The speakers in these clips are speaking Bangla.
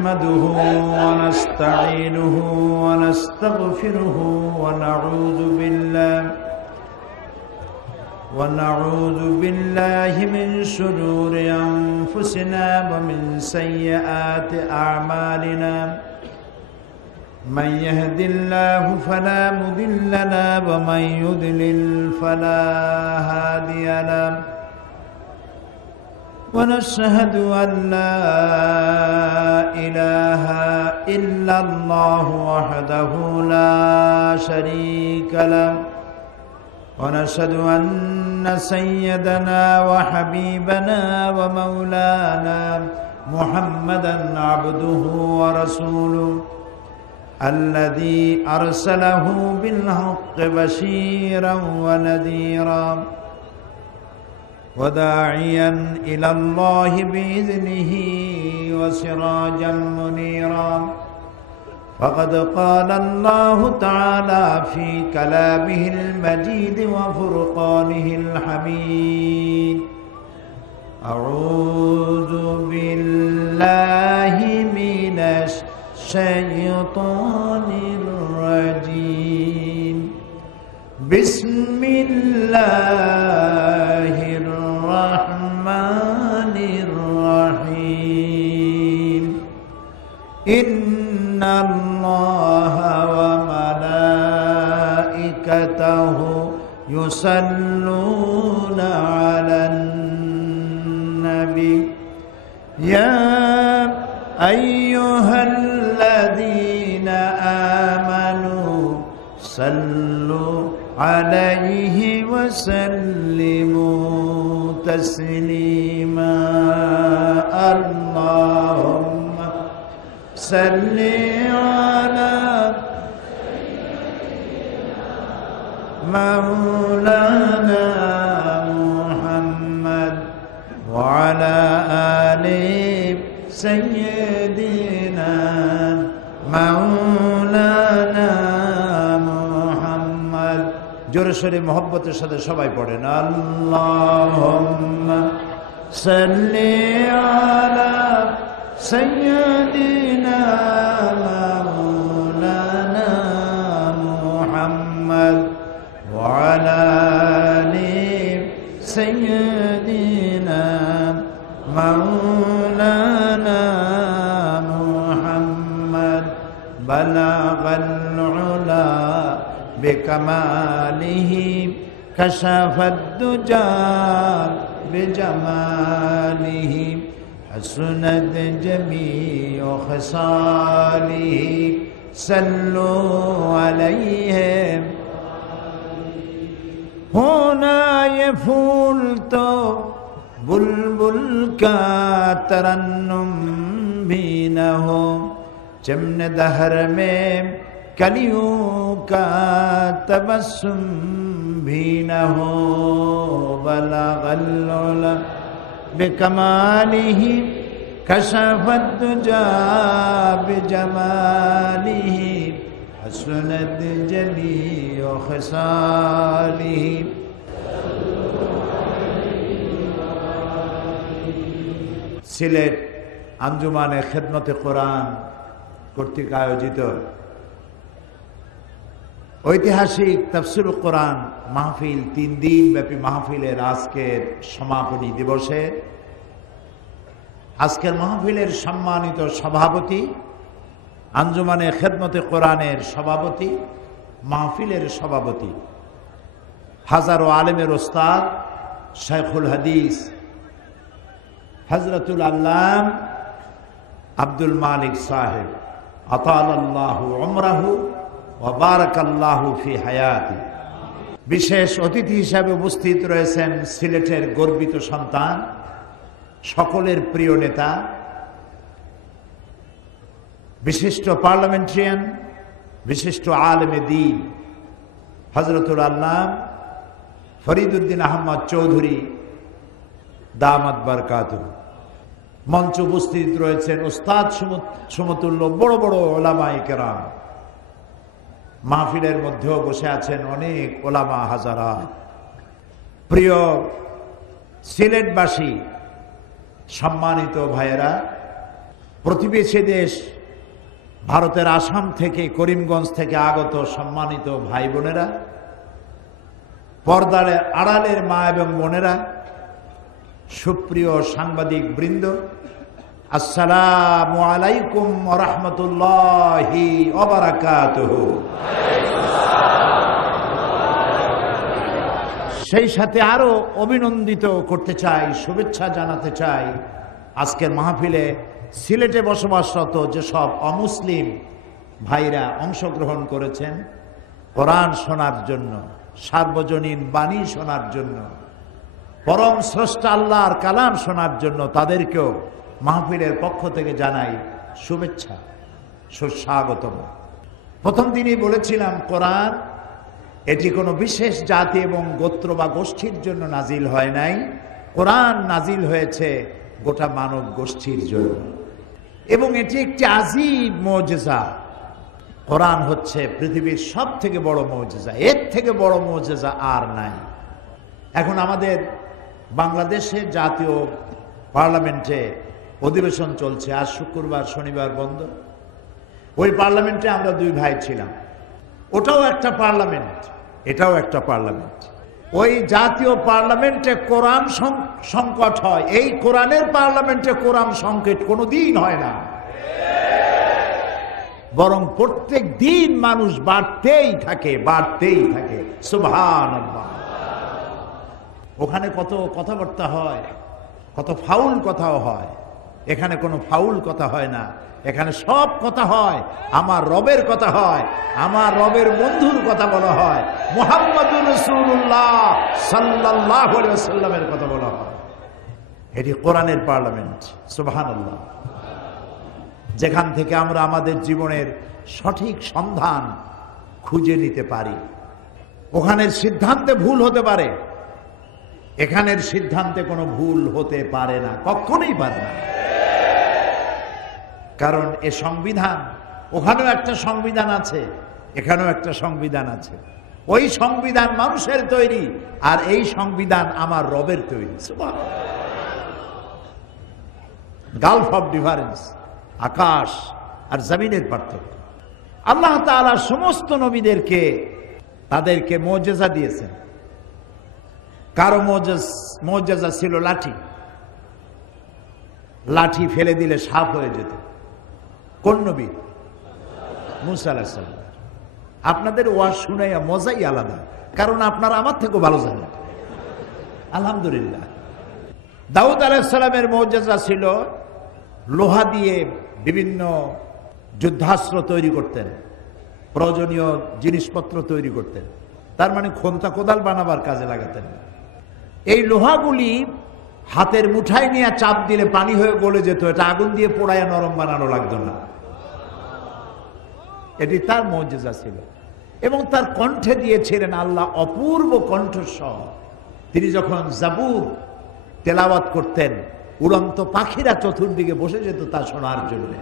نحمده ونستعينه ونستغفره ونعوذ بالله من شرور أنفسنا ومن سيئات أعمالنا من يهد الله فلا مضل له ومن يضلل فلا هادي له ونشهد أن لا إله إلا الله وحده لا شريك له ونشهد أن سيدنا وحبيبنا ومولانا محمدا عبده ورسوله الذي أرسله بالحق بشيرا ونذيرا وداعيا إلى الله بإذنه وسراجا منيرا فقد قال الله تعالى في كلامه المجيد وفرقانه الحميد أعوذ بالله من الشيطان الرجيم بسم الله الرحمن الرحيم إن الله وملائكته يصلون على النبي يا أيها الذين آمنوا صلوا عليه وسلموا تسليما اللهم صل على مولانا محمد وعلى آل سيدنا مولانا محمد জোরে সোরে মহব্বতের সাথে সবাই পড়েন আল্লাহুম্মা সাল্লি আলা سيدنا مولانا محمد وعلى آل سيدنا مولانا محمد بلغ العلا بكماله كشف الدجى بجماله حسنت جميع خصاله صلوا عليه होना ये फूल तो बुलबुल का तरन्नुम भी न हो चमन दहर में कलियों का तबस्सुम भी न हो बलगल उला बिकमालिही कशफत दुजा बिजमालिही हसनत जमीअ खसालिही সিলেট আঞ্জুমানে খেদমতে কোরআন কর্তৃক আয়োজিত ঐতিহাসিক তাফসীরুল কোরআন মাহফিল 3 দিন ব্যাপী মাহফিলের আজকের সমাপনী দিবসে আজকের মাহফিলের সম্মানিত সভাপতি আঞ্জুমানে খেদমতে কোরআনের সভাপতি মাহফিলের সভাপতি হাজারো আলেমের ওস্তাদ শাইখুল হাদিস হযরতুল আল্লাম আব্দুল মালিক সাহেব আতালাল্লাহু উমরাহু ওয়া বারাকাল্লাহু ফি হায়াতি বিশেষ অতিথি হিসেবে উপস্থিত রয়েছেন সিলেটের গর্বিত সন্তান সকলের প্রিয় নেতা বিশিষ্ট পার্লামেন্টারিয়ান বিশিষ্ট আলেমে দ্বীন হযরতুল আল্লাম ফরিদউদ্দিন আহমদ চৌধুরী দামাত বারকাতুহু মঞ্চে উপস্থিত রয়েছেন উস্তাদ সমতুল্য বড় বড় উলামায়ে কেরাম মাহফিলের মধ্যেও বসে আছেন অনেক ওলামা হাজারা প্রিয় সিলেটবাসী সম্মানিত ভাইয়েরা প্রতিবেশী দেশ ভারতের আসাম থেকে, করিমগঞ্জ থেকে আগত সম্মানিত ভাই বোনেরা, পর্দার আড়ালের মা এবং বোনেরা, সুপ্রিয় সাংবাদিক বৃন্দ, আসসালামু আলাইকুম ওয়া রাহমাতুল্লাহি ওয়া বারাকাতুহু। সেই সাথে আরো অভিনন্দিত করতে চাই, শুভেচ্ছা জানাতে চাই আজকের মাহফিলে সিলেটে বসবাসরত যেসব অমুসলিম ভাইরা অংশগ্রহণ করেছেন কোরআন শোনার জন্য, সার্বজনীন বাণী শোনার জন্য, পরম স্রষ্টা আল্লাহর কালাম শোনার জন্য, তাদেরকেও মাহফিলের পক্ষ থেকে জানাই শুভেচ্ছা, সুস্বাগতম। প্রথম দিনই বলেছিলাম কোরআন এটি কোনো বিশেষ জাতি এবং গোত্র বা গোষ্ঠীর জন্য নাজিল হয় নাই। কোরআন নাজিল হয়েছে গোটা মানব গোষ্ঠীর জন্য, এবং এটি একটি আজীব মুজিজা। কোরআন হচ্ছে পৃথিবীর সব থেকে বড় মুজিজা, এর থেকে বড় মুজিজা আর নাই। এখন আমাদের বাংলাদেশের জাতীয় পার্লামেন্টে অধিবেশন চলছে, আজ শুক্রবার শনিবার বন্ধ। ওই পার্লামেন্টে আমরা দুই ভাই ছিলাম, ওটাও একটা পার্লামেন্ট, এটাও একটা পার্লামেন্ট। ওই জাতীয় পার্লামেন্টে কোরআন সংকট হয়, এই কোরআনের পার্লামেন্টে কোরআন সংকট কোনোদিন হয় না, বরং প্রত্যেক দিন মানুষ বাড়তেই থাকে, বাড়তেই থাকে। সুবহানাল্লাহ। ওখানে কত কথাবার্তা হয়, কত ফাউল কথাও হয়, এখানে কোনো ফাউল কথা হয় না। এখানে সব কথা হয় আমার রবের কথা হয়, আমার রবের বন্ধুর কথা বলা হয়, মুহাম্মদুর রাসূলুল্লাহ সাল্লাল্লাহু আলাইহি ওয়াসাল্লামের কথা বলা হয়। এটি কোরআনের পার্লামেন্ট। সুবহানাল্লাহ। যেখান থেকে আমরা আমাদের জীবনের সঠিক সন্ধান খুঁজে নিতে পারি। ওখানের সিদ্ধান্তে ভুল হতে পারে, এখানের সিদ্ধান্তে কোনো ভুল হতে পারে না, কখনোই পারে না। কারণ এ সংবিধান, ওখানেও একটা সংবিধান আছে, এখানেও একটা সংবিধান আছে। ওই সংবিধান মানুষের তৈরি, আর এই সংবিধান আমার রবের তৈরি। গালফ অফ ডিফারেন্স, আকাশ আর জমিনের পার্থক্য। আল্লাহ তাআলা সমস্ত নবীদেরকে তাদেরকে মুজিজা দিয়েছেন। কারো মুজিজা ছিল লাঠি, লাঠি ফেলে দিলে সাপ হয়ে যেত। কোন নবী? মুসা আলাইহিস সালাম। আপনাদের ওয়াজ শুনাইয়া মজাই আলাদা, কারণ আপনারা আমার থেকেও ভালো জানেন আলহামদুলিল্লাহ। দাউদ আলাইহিস সালামের মুজিজা ছিল লোহা দিয়ে বিভিন্ন যুদ্ধাস্ত্র তৈরি করতেন, প্রয়োজনীয় জিনিসপত্র তৈরি করতেন, তার মানে খন্তা কোদাল বানাবার কাজে লাগাতেন। এই লোহাগুলি হাতের মুঠায় নিয়ে চাপ দিলে পানি হয়ে গলে যেত, এটা আগুন দিয়ে পোড়ায় নরম বানানো লাগতো না। এটি তার মুজিজা ছিল। এবং তার কণ্ঠে দিয়েছিলেন আল্লাহ অপূর্ব কণ্ঠস্বর। তিনি যখন জাবুর তেলাওয়াত করতেন, উড়ন্ত পাখিরা চতুর্দিকে বসে যেত তা শোনার জন্য,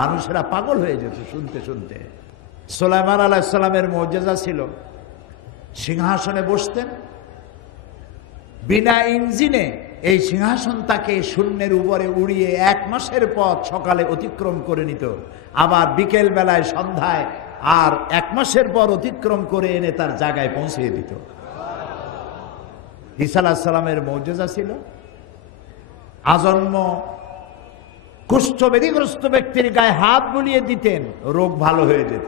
মানুষেরা পাগল হয়ে যেত শুনতে শুনতে। সুলাইমান আলাইহিস সালামের মুজিজা ছিল সিংহাসনে বসতেন, বিনা ইঞ্জিনে এই সিংহাসন তাকে শূন্যের উপরে উড়িয়ে 1 মাসের পথ সকালে অতিক্রম করে নিত, আবার বিকেল বেলায় সন্ধ্যায় আর 1 মাসের পর অতিক্রম করে এনে তার জায়গায় পৌঁছিয়ে দিত। ঈসা আলাইহিস সালামের মুজিজা ছিল আজন্ম কুষ্ঠব্যাধিগ্রস্ত ব্যক্তির গায়ে হাত বুলিয়ে দিতেন, রোগ ভালো হয়ে যেত।